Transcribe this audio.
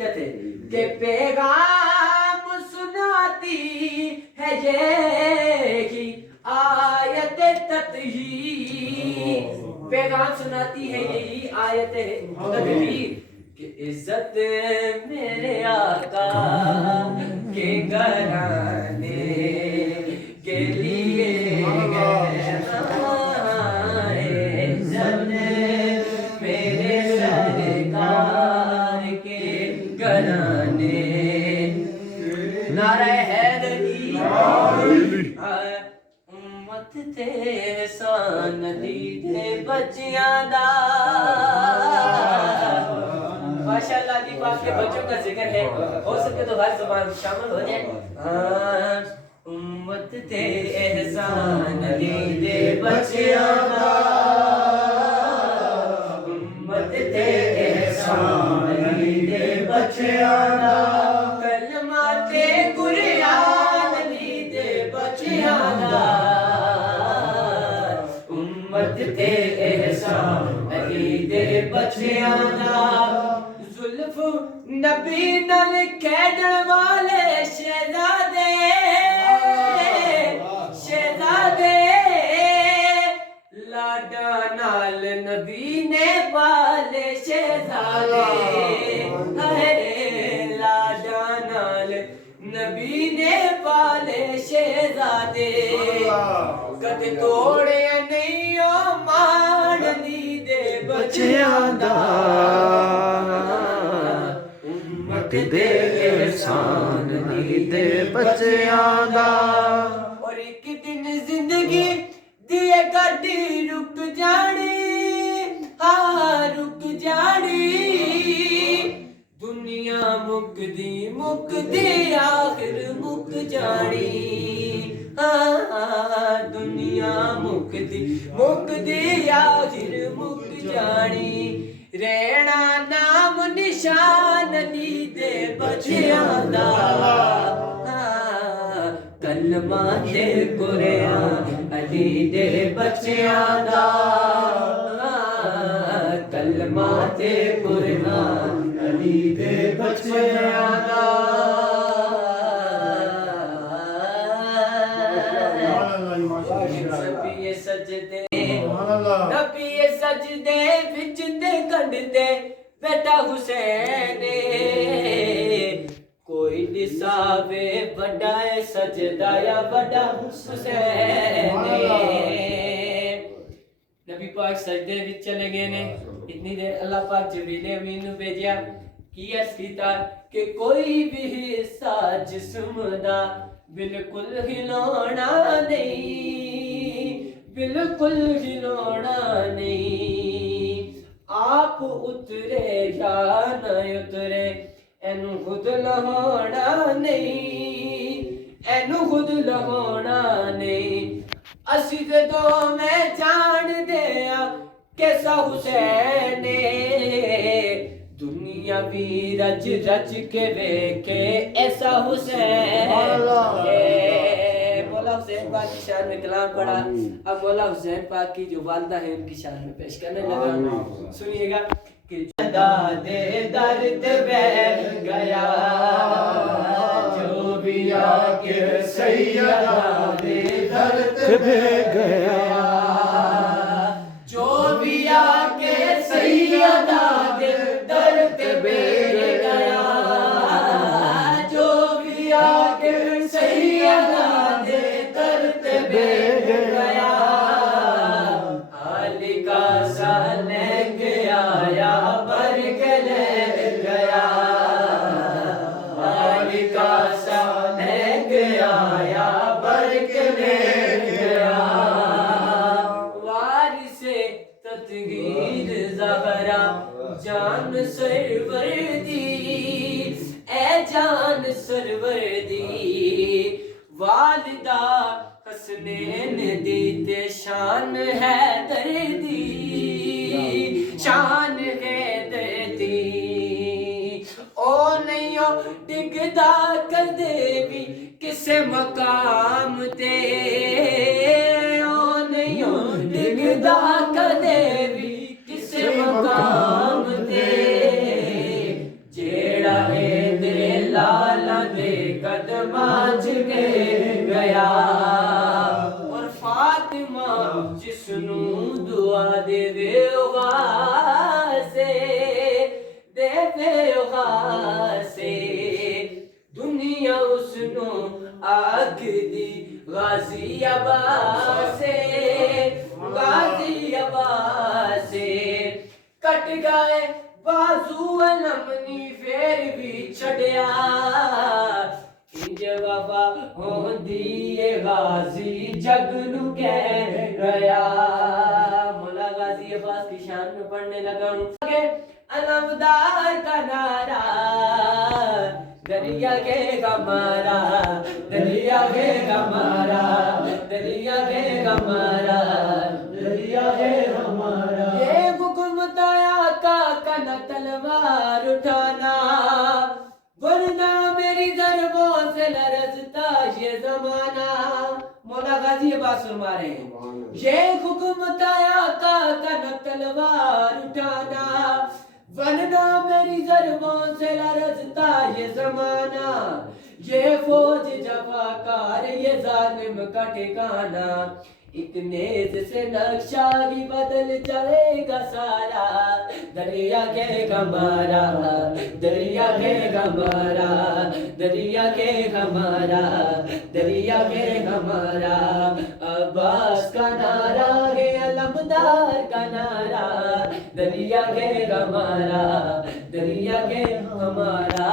کہتے کہ پیغام سناتی ہے یہی آیت تطہیر، پیغام سناتی ہے یہی آیت تطہیر کہ عزت میرے آقا کے گھرانے کے لیے عزت میرے سرکار کے گھرانے، نعرہ حیدری امت تے احسان دیدے بچیاں دا، ماشاءاللہ دی پاک کے بچوں کا ذکر ہے، ہو سکے تو ہر زبان شامل ہو جائے۔ امت تے احسان دیدے بچیاں دا، امت تے احسان دیدے بچیاں دا، کلمہ تے قرآن دیدے بچیاں دا، امت تے احسان دیدے بچیاں دا، زلف نبی نال کھیڈن والے شہزادے، شہزادے لاڈا نال نبی نے پالے شہزادے، لاڈا نال نبی نے پالے شہزادے، کد توڑے نہیں او مان دے بچیاں دا، امت دے احسان دے بچیاں دا۔ اور ایک دن زندگی دیے گاڑی رک جانی، ہاں رک جانی، دنیا مک دی آخر مک جانی، ہاں دنیا مک دی آخر مک جانی، رہنا نام نشان دے بچیاں دا، کلمہ تے قرآن علی دے بچیاں دا، کلمہ تے قرآن علی دے بچیاں دا، نبی سجدے وچ تے کڈدے بیٹا حسین، کوئی ڈساوے بڑا ہے سجدہ یا بڑا حسین، نبی پاک سجدے وچ چلے گئے نے، اتنی دیر اللہ پاک جبریل امین نو بھیجیا، کی عرض کیتا کہ کوئی بھی حصہ جسم دا بالکل ہلونا نہیں، بالکل ہلونا نہیں، آپ اترے یا نہ اترے اینو خود لہونا نہیں، اینو خود لہونا نہیں، اسی دے دو میں جان دیا کیسا حسین، دنیا بھی رج رج کے ویکھے ایسا حسین، مولا حسین پاک کی شان میں کلام پڑھا، اب مولا حسین پاک کی جو والدہ ہے ان کی شان میں پیش کرنے لگا، سنیے گا کہ داد درد بیٹھ گیا جو بھی آکے سیدہ دے درد بیٹھ گیا، جو بھی آکے سیدہ دے درد بیٹھ گیا، جو بھی آکے سیدہ دے درد بیٹھ گیا، علی کا سا لے کے آیا بھر کے لے گیا، علی کا سا لے کے آیا بھر کے لے گیا، وارث تطہیر زہرا جان سرور دی، اے جان سرور دی، والدہ حسنین دی تے شان حیدر دی، شان حیدر دی، او نہیں ڈگدا کدے بھی کسے مقام تے، او نہیں ڈگدا کدے بھی کسے مقام تے، جیڑا دے لالا دے قدماں چ گیا اور فاطمہ جس نوں دعا دے واسے سے دنیا اس نوں آکھ دی غازی عباسے کٹ گئے بازو نمنی پھر بھی چھڑیا انج وفا ہوندی اے غازی جگ نو کہہ رہا مولا غازی عباس کی شان میں پڑھنے لگا ہوں کہ علمدار کا نعرہ دریا کے گمارا دریا کے گمارا دریا کے گمارا دریا کے گمارا یہ حکم تایا کا کنا تلوار اٹھانا ورنہ میری ضربوں سے لرزتا یہ زمانہ مولا غازی عباس فرما رہے ہیں یہ حکم تایا کا کنا تلوار اٹھانا ورنہ میری ضربوں سے لرزتا یہ زمانہ یہ فوج جفاکار یہ ظالم کا ٹھکانہ ایک نیز سے نقشہ بھی بدل جائے گا سارا دریا کے گمارا دریا کے گمارا دریا کے گمارا دریا کے گمارا عباس کا نعرہ ہے علمدار کا نعرہ دریا کے گمارا دریا کے گمارا